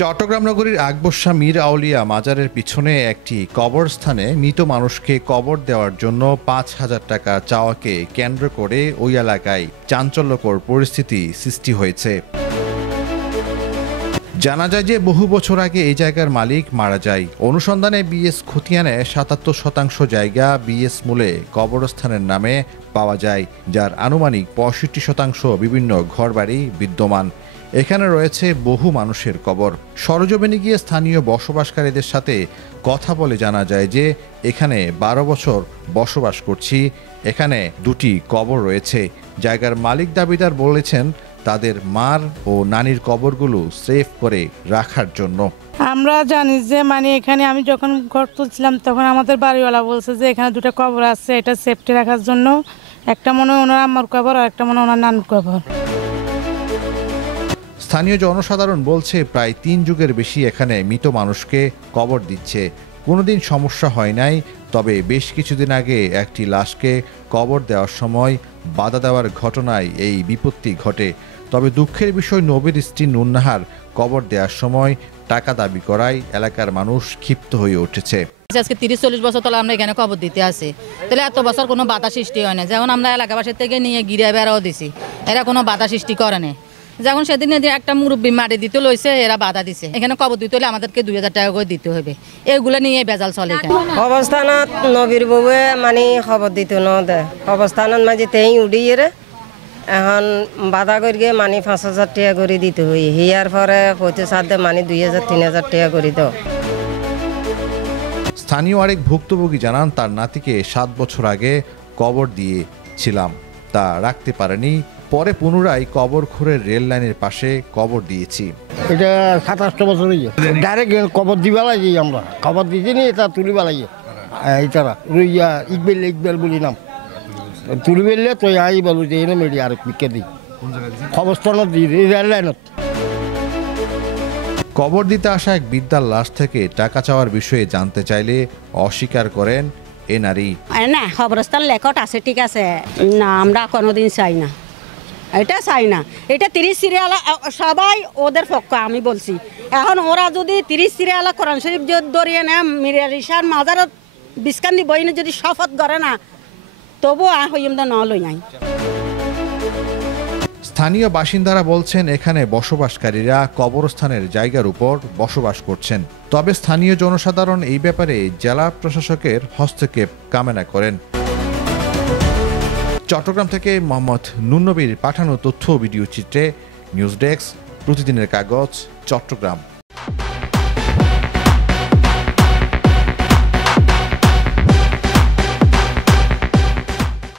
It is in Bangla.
চট্টগ্রাম নগরীর আকবর মীর আউলিয়া মাজারের পিছনে একটি কবরস্থানে মৃত মানুষকে কবর দেওয়ার জন্য ৫,০০০ টাকা চাওয়াকে কেন্দ্র করে ওই এলাকায় চাঞ্চল্যকর পরিস্থিতি সৃষ্টি হয়েছে। জানা যায় যে বহু বছর আগে এই জায়গার মালিক মারা যায়। অনুসন্ধানে বিএস খতিয়ানে ৭৭% জায়গা বিএস মূলে কবরস্থানের নামে পাওয়া যায়, যার আনুমানিক ৬৫% বিভিন্ন ঘরবাড়ি বিদ্যমান। এখানে রয়েছে বহু মানুষের কবর। সরজমিনে গিয়ে স্থানীয় বসবাসকারীদের সাথে কথা বলে জানা যায় যে এখানে ১২ বছর বসবাস করছি, এখানে ২টি কবর রয়েছে। জায়গার মালিক দাবিদার বলেছেন তাদের মার ও নানির কবরগুলো সেফ করে রাখার জন্য। আমরা জানি যে এখানে আমি যখন ঘর তুলছিলাম তখন আমাদের বাড়িওয়ালা বলছে যে এখানে 2টা কবর আছে, এটা সেফটি রাখার জন্য। একটা মনে হয় ওনার আম্মার কবর আর একটা মনে হয় ওনার নানুর কবর। স্থানীয় জনসাধারণ বলছে প্রায় ৩ যুগের বেশি এখানে মৃত মানুষকে কবর দিচ্ছে, কোনোদিন সমস্যা হয় নাই। তবে বেশ কিছুদিন আগে একটি লাশকে কবর দেওয়ার সময় বাধা দেওয়ার ঘটনায় এই বিপত্তি ঘটে। তবে দুঃখের বিষয় নবীর স্ত্রী নুন্নাহার কবর দেওয়ার সময় টাকা দাবি করায় এলাকার মানুষ ক্ষিপ্ত হয়ে উঠেছে। আজকে ৩০-৪০ বছর তলে আমরা এখানে কবর দিতে আসি, তাহলে এত বছর কোনো বাধা সৃষ্টি হয় না। যেমন আমরা এলাকাবাসীর থেকে নিয়ে গিরে বেড়াও দিছি, এরা কোনো বাধা সৃষ্টি করে না। যখন সেদিন একটা মুরব্বী মাটি দিতে লইছে, এরা বাধা দিছে। এখানে কবর দিতে হলে আমাদেরকে ২,০০০ টাকা করে দিতে হবে। এগুলো নিয়ে বেজাল চলে। অবস্থানত নবীর বউয়ে খবর দিত ন দে অবস্থানত মাঝে তেই উড়িয়ে রে এখন বাধা করিয়ে ৫,০০০ টাকা করে দিতে হই। হিয়ার পরে পঁচিশ সাথে ২,০০০-৩,০০০ টাকা করে দাও। স্থানীয় আরেক ভুক্তভোগী জানান তার নাতিকে ৭ বছর আগে কবর দিয়েছিলাম, তা রাখতে পারেনি। পরে পুনরায় কবর খুঁড়ে রেল লাইনের পাশে কবর দিয়েছি। এটা ২৭ বছর হয়ে ডাইরেক্ট কবর দিবা লাগে, আমরা কবর দিতে নি এটা তুলিবা লাগে। এইটারা রইয়া ইকবেল বলি নাম তুলি বেললে তো আই বলু যে এনে মেডি আর বিকে দিই খবরস্থানত দিই রেল লাইনত। কবর দিতে আসা এক বৃদ্ধার লাশ থেকে টাকা চাওয়ার বিষয়ে জানতে চাইলে অস্বীকার করেন এ নারী। না, খবরস্থান লেখট আছে, ঠিক আছে, না আমরা কোনোদিন চাই না, এটা চাই না। এটা ৩০ সিরিয়াল সবাই ওদের পক্ষ, আমি বলছি। এখন ওরা যদি ৩০ সিরিয়াল কোরআন শরীফ যদি দরিয়ে নেয় মিরারিসার মাজারত বিস্কান্দি বইনে যদি শপথ করে না, তবু হইম তো ন লই নাই। স্থানীয় বাসিন্দারা বলছেন এখানে বসবাসকারীরা কবরস্থানের জায়গার উপর বসবাস করছেন। তবে স্থানীয় জনসাধারণ এই ব্যাপারে জেলা প্রশাসকের হস্তক্ষেপ কামনা করেন। চট্টগ্রাম থেকে মোহাম্মদ নুরনবীর পাঠানো তথ্য ও ভিডিও চিত্রে নিউজ ডেস্ক, প্রতিদিনের কাগজ, চট্টগ্রাম।